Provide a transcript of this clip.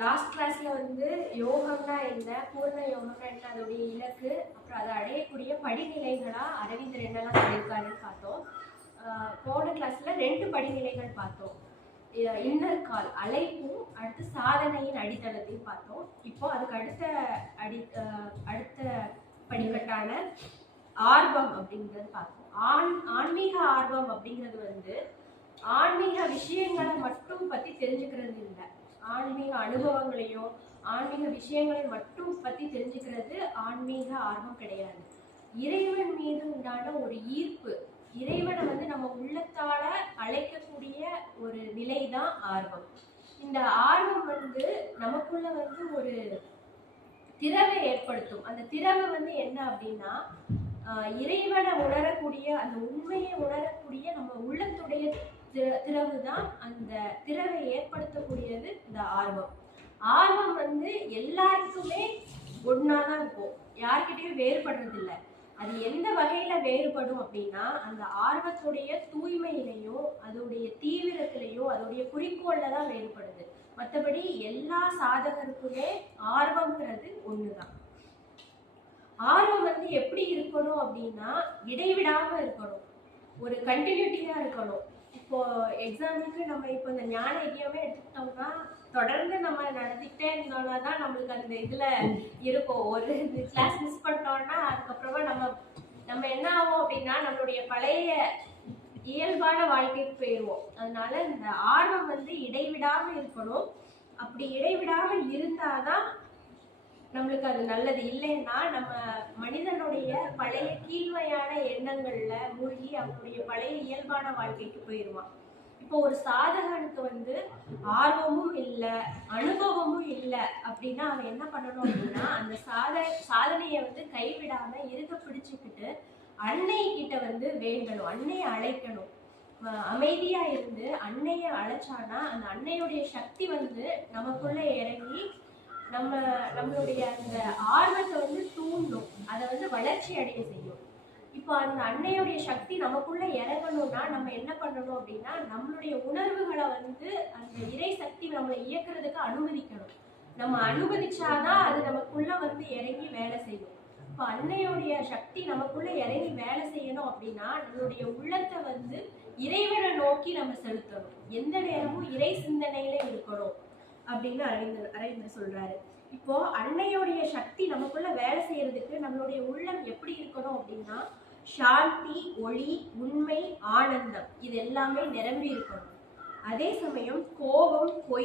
Last கிளாஸ்ல வந்து யோகம்னா என்ன, பூர்ண யோகம்னா என்ன, அதோடைய இலக்கு, அப்புறம் அதை அடையக்கூடிய படிநிலைகளா அரவிந்தர் என்னெல்லாம் சொல்லியிருக்காருன்னு பார்த்தோம். போன கிளாஸ்ல 2 படிநிலைகள் பார்த்தோம். இன்னர் கால் அழைப்பும் அடுத்து சாதனையின் அடித்தளத்தையும் பார்த்தோம். இப்போ அதுக்கு அடுத்த படிக்கட்டான ஆர்வம் அப்படிங்கிறது பார்த்தோம். ஆன்மீக ஆர்வம் அப்படிங்கிறது வந்து ஆன்மீக விஷயங்களை மட்டும் பத்தி தெரிஞ்சுக்கிறது இல்லை, ஆன்மீக அனுபவங்களையும் ஆன்மீக விஷயங்களை மட்டும் பத்தி தெரிஞ்சுக்கிறது ஆன்மீக ஆர்வம் கிடையாது. இறைவன் மீது உண்டான ஒரு ஈர்ப்பு, இறைவனை வந்து நம்ம உள்ளத்தால அழைக்கக்கூடிய ஒரு நிலைதான் ஆர்வம். இந்த ஆர்வம் வந்து நமக்குள்ள வந்து ஒரு திறவை ஏற்படுத்தும். அந்த திறவை வந்து என்ன அப்படின்னா, இறைவனை உணரக்கூடிய அந்த உண்மையை உணரக்கூடிய நம்ம உள்ளத்துடைய திறவு தான் அந்த திறவை ஏற்படுத்தக்கூடியது இந்த ஆர்வம். ஆர்வம் வந்து எல்லாருக்குமே ஒன்னாதான் இருக்கும், யார்கிட்டயும் வேறுபடுறது இல்லை. அது எந்த வகையில வேறுபடும் அப்படின்னா, அந்த ஆர்வத்துடைய தூய்மையிலையும் அதோடைய தீவிரத்திலையும் அதோடைய குறிக்கோள்ல தான் வேறுபடுது. மற்றபடி எல்லா சாதகருக்குமே ஆர்வம்ங்கிறது ஒண்ணுதான். ஆர்வம் வந்து எப்படி இருக்கணும் அப்படின்னா, இடைவிடாம இருக்கணும், ஒரு கண்டினியூட்டியா இருக்கணும். இப்போ எக்ஸாம்பிளுக்கு நம்ம இப்போ இந்த ஞான யஜ்ஞமே எடுத்துக்கிட்டோம்னா, தொடர்ந்து நம்ம நடத்திக்கிட்டே இருந்தோம்னா தான் நம்மளுக்கு அந்த இதுல இருக்கும். ஒரு கிளாஸ் மிஸ் பண்ணிட்டோம்னா அதுக்கப்புறமா நம்ம என்ன ஆகும் அப்படின்னா, நம்மளுடைய பழைய இயல்பான வாழ்க்கைக்கு போயிடுவோம். அதனால இந்த ஆர்வம் வந்து இடைவிடாம இருக்கணும். அப்படி இடைவிடாம இருந்தாதான் நம்மளுக்கு அது நல்லது. இல்லைன்னா நம்ம மனிதனுடைய பழைய கீழ்மையான எண்ணங்கள்ல மூழ்கி அவனுடைய பழைய இயல்பான வாழ்க்கைக்கு போயிடுவான். இப்போ ஒரு சாதகனுக்கு வந்து ஆர்வமும் இல்லை, அனுபவமும் இல்லை அப்படின்னா அவன் என்ன பண்ணணும் அப்படின்னா, அந்த சாதனையை வந்து கைவிடாம இருக்க பிடிச்சுக்கிட்டு அன்னை கிட்ட வந்து வேண்டணும், அன்னையை அழைக்கணும். அமைதியா இருந்து அன்னையை அழைச்சானா அந்த அன்னையுடைய சக்தி வந்து நமக்குள்ள இறங்கி நம்மளுடைய அந்த ஆர்வத்தை வந்து தூண்டும், அதை வந்து வளர்ச்சி அடைய செய்யும். இப்போ அந்த அன்னையுடைய சக்தி நமக்குள்ள இறங்கணும்னா நம்ம என்ன பண்ணணும் அப்படின்னா, நம்மளுடைய உணர்வுகளை வந்து அந்த இறை சக்தி நம்மளை இயக்குறதுக்கு அனுமதிக்கணும். நம்ம அனுமதிச்சாதான் அது நமக்குள்ள வந்து இறங்கி வேலை செய்யும். இப்போ அன்னையுடைய சக்தி நமக்குள்ள இறங்கி வேலை செய்யணும் அப்படின்னா, நம்மளுடைய உள்ளத்தை வந்து இறைவனை நோக்கி நம்ம செலுத்தணும், எந்த நேரமும் இறை சிந்தனையில இருக்கணும் அப்படின்னு அரவிந்தர் சொல்றாரு. இப்போ அன்னையோடைய சக்தி நமக்குள்ள வேலை செய்யறதுக்கு நம்மளுடைய உள்ளம் எப்படி இருக்கணும் அப்படின்னா, சாந்தி, ஒளி, உண்மை, ஆனந்தம் இது எல்லாமே நிரம்பி இருக்கணும். அதே சமயம் கோபம், பொய்